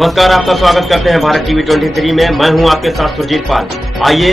नमस्कार, आपका स्वागत करते हैं भारत टीवी 23 में। मैं हूं आपके साथ सुरजीत पाल। आइए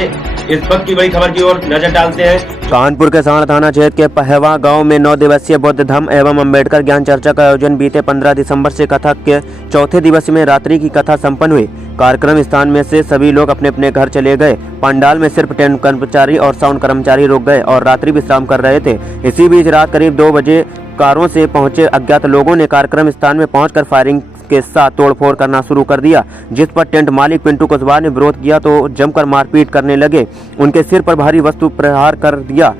इस वक्त की बड़ी खबर की ओर नजर डालते हैं। कानपुर के सांड थाना क्षेत्र के पहवा गांव में 9 दिवसीय बौद्ध धम्म एवं अम्बेडकर ज्ञान चर्चा का आयोजन बीते 15 दिसंबर से कथा के चौथे दिवस में रात्रि की कथा संपन्न हुई। कार्यक्रम स्थान में से सभी लोग अपने अपने घर चले गए। पंडाल में सिर्फ टेंट कर्मचारी और साउंड कर्मचारी रुक गए और रात्रि विश्राम कर रहे थे। इसी बीच रात करीब 2 बजे कारों से पहुंचे अज्ञात लोगों ने कार्यक्रम स्थान में पहुंचकर फायरिंग के साथ तोड़फोड़ करना शुरू कर दिया, जिस पर टेंट मालिक पिंटू कुशवाहा ने विरोध किया तो जमकर मारपीट करने लगे। उनके सिर पर भारी वस्तु प्रहार कर दिया।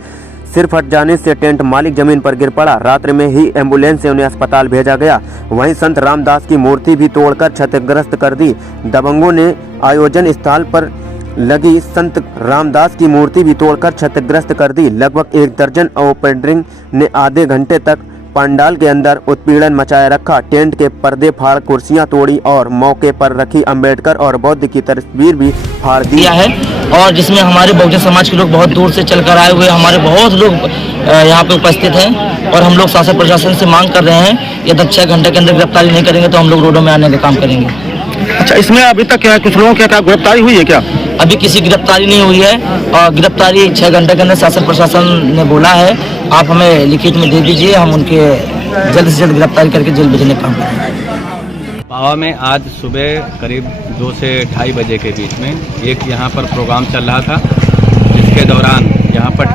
सिर फट जाने से टेंट मालिक जमीन पर गिर पड़ा। रात्रि में ही एम्बुलेंस से उन्हें अस्पताल भेजा गया। वहीं संत रामदास की मूर्ति भी तोड़कर क्षतिग्रस्त कर दी। दबंगों ने आयोजन स्थल पर लगी संत रामदास की मूर्ति भी तोड़कर क्षतिग्रस्त कर दी। लगभग 1 दर्जन ऑपरेटरों ने आधे घंटे तक पंडाल के अंदर उत्पीड़न मचाए रखा। टेंट के पर्दे फाड़ कुर्सियां तोड़ी और मौके पर रखी अंबेडकर और बौद्ध की तस्वीर भी फाड़ दिया है। और जिसमें हमारे बहुजन समाज के लोग बहुत दूर से चलकर आए हुए हमारे बहुत लोग यहाँ पे उपस्थित हैं और हम लोग शासन प्रशासन से मांग कर रहे हैं यदि 6 घंटे के अंदर गिरफ्तारी नहीं करेंगे तो हम लोग रोडों में आने का काम करेंगे। अच्छा, इसमें अभी तक क्या कुछ लोगों की क्या गिरफ्तारी हुई है क्या? अभी किसी गिरफ्तारी नहीं हुई है और गिरफ्तारी 6 घंटे के अंदर शासन प्रशासन ने बोला है। आप हमें लिखित में दे दीजिए, हम उनके जल्द से जल्द गिरफ्तारी करके जेल भेजने का काम करेंगे। पावा में आज सुबह करीब 2 से 2:30 बजे के बीच में एक यहाँ पर प्रोग्राम चल रहा था, जिसके दौरान यहाँ पर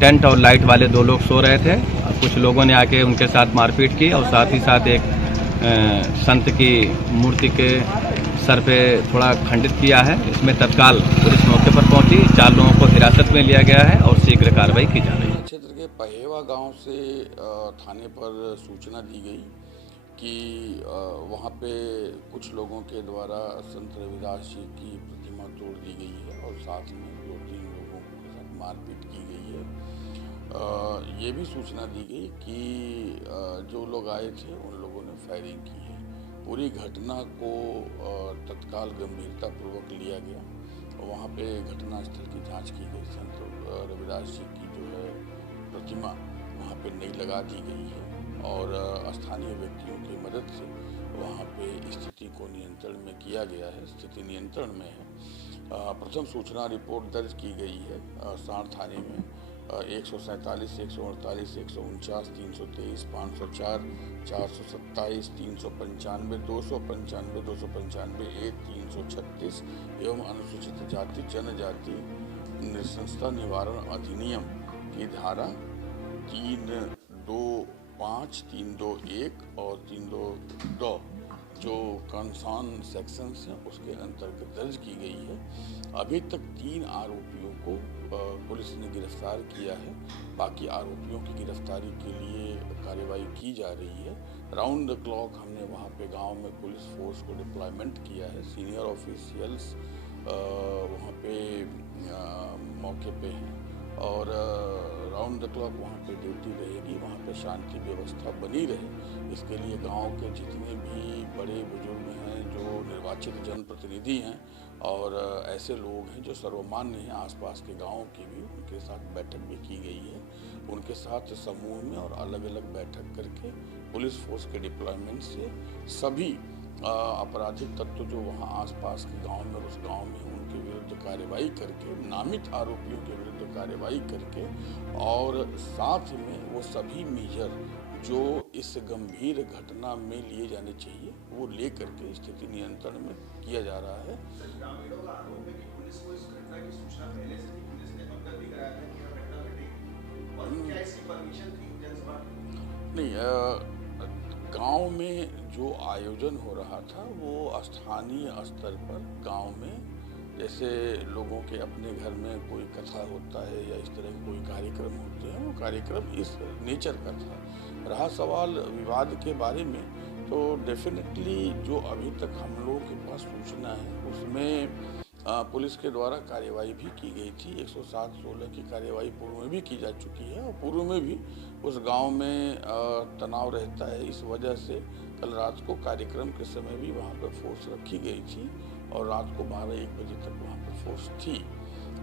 टेंट और लाइट वाले 2 लोग सो रहे थे। कुछ लोगों ने आके उनके साथ मारपीट की और साथ ही साथ एक संत की मूर्ति के सर पे थोड़ा खंडित किया है। इसमें तत्काल पुलिस मौके पर पहुंची, 4 लोगों को हिरासत में लिया गया है और शीघ्र कार्रवाई की जा रही है। क्षेत्र के पहेवा गांव से थाने पर सूचना दी गई कि वहां पे कुछ लोगों के द्वारा संत रविदास जी की प्रतिमा तोड़ दी गई है और साथ में 2-3 लोगों के साथ मारपीट की गई है। ये भी सूचना दी गई कि जो लोग आए थे उन लोगों ने फायरिंग की है। पूरी घटना को तत्काल गंभीरतापूर्वक लिया गया और वहाँ पे घटनास्थल की जांच की गई। संत रविदास जी की जो है प्रतिमा वहाँ पे नहीं लगा दी गई है और स्थानीय व्यक्तियों की मदद से वहाँ पे स्थिति को नियंत्रण में किया गया है। स्थिति नियंत्रण में है। प्रथम सूचना रिपोर्ट दर्ज की गई है सांड थाने में 147, 148, 149, 323, 504, 427, 395, 295, 295, 336 एवं अनुसूचित जाति जनजाति नृशंसता निवारण अधिनियम की धारा 325, 321 और 322 जो कंसर्न सेक्शंस हैं उसके अंतर्गत दर्ज की गई है। अभी तक 3 आरोपियों को पुलिस ने गिरफ्तार किया है। बाकी आरोपियों की गिरफ्तारी के लिए कार्रवाई की जा रही है। राउंड द क्लॉक हमने वहाँ पे गांव में पुलिस फोर्स को डिप्लॉयमेंट किया है। सीनियर ऑफिशियल्स वहाँ पे मौके पे हैं और राउंड द क्लॉक वहाँ पे ड्यूटी रहेगी। वहाँ पे शांति व्यवस्था बनी रहे, इसके लिए गांव के जितने भी बड़े बुजुर्ग हैं, जो निर्वाचित जनप्रतिनिधि हैं और ऐसे लोग हैं जो सर्वमान्य हैं आसपास के गांवों की भी, उनके साथ बैठक भी की गई है। उनके साथ समूह में और अलग अलग बैठक करके पुलिस फोर्स के डिप्लॉयमेंट से सभी आपराधिक तत्व जो वहाँ आसपास के गांव में उस गांव में उनके विरुद्ध कार्रवाई करके, नामित आरोपियों के विरुद्ध कार्रवाई करके और साथ में वो सभी मेजर जो इस गंभीर घटना में लिए जाने चाहिए वो ले करके स्थिति नियंत्रण में किया जा रहा है। नहीं, गांव में जो आयोजन हो रहा था वो स्थानीय स्तर पर गांव में जैसे लोगों के अपने घर में कोई कथा होता है या इस तरह के कोई कार्यक्रम होते हैं, वो कार्यक्रम इस नेचर का था। रहा सवाल विवाद के बारे में, तो डेफिनेटली जो अभी तक हम लोगों के पास सूचना है उसमें पुलिस के द्वारा कार्यवाही भी की गई थी। 107-16 की कार्यवाही पूर्व में भी की जा चुकी है और पूर्व में भी उस गांव में तनाव रहता है। इस वजह से कल रात को कार्यक्रम के समय भी वहां पर फोर्स रखी गई थी और रात को 12-1 बजे तक वहां पर फोर्स थी।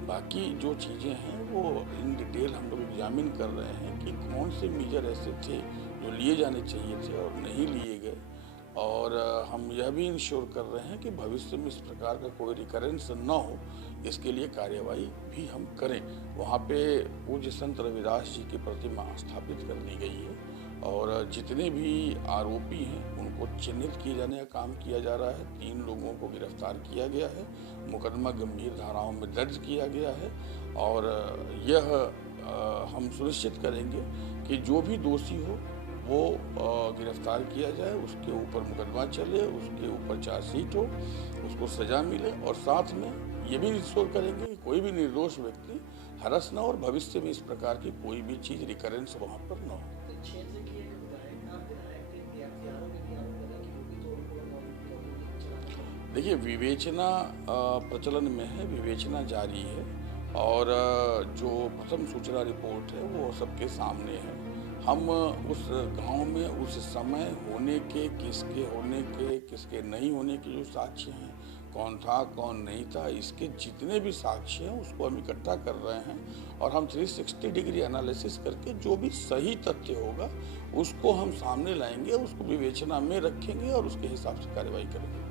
बाकी जो चीज़ें हैं वो इन डिटेल हम लोग एग्जामिन कर रहे हैं कि कौन से मेजर ऐसे थे जो लिए जाने चाहिए थे और नहीं लिए गए। और हम यह भी इंश्योर कर रहे हैं कि भविष्य में इस प्रकार का कोई रिकरेंस न हो, इसके लिए कार्यवाही भी हम करें। वहाँ पे पूज्य संत रविदास जी की प्रतिमा स्थापित कर दी गई है और जितने भी आरोपी हैं उनको चिन्हित किए जाने का काम किया जा रहा है। 3 लोगों को गिरफ्तार किया गया है, मुकदमा गंभीर धाराओं में दर्ज किया गया है और यह हम सुनिश्चित करेंगे कि जो भी दोषी हो वो गिरफ्तार किया जाए, उसके ऊपर मुकदमा चले, उसके ऊपर चार्जशीट हो, उसको सजा मिले और साथ में ये भी इंश्योर करेंगे कि कोई भी निर्दोष व्यक्ति हरस न हो और भविष्य में इस प्रकार की कोई भी चीज़ रिकरेंस वहाँ पर न हो। देखिए, विवेचना प्रचलन में है, विवेचना जारी है और जो प्रथम सूचना रिपोर्ट है वो सबके सामने है। हम उस गांव में उस समय होने के, किसके नहीं होने के जो साक्ष्य हैं, कौन था कौन नहीं था, इसके जितने भी साक्ष्य हैं उसको हम इकट्ठा कर रहे हैं और हम 360 डिग्री एनालिसिस करके जो भी सही तथ्य होगा उसको हम सामने लाएंगे, उसको विवेचना में रखेंगे और उसके हिसाब से कार्रवाई करेंगे।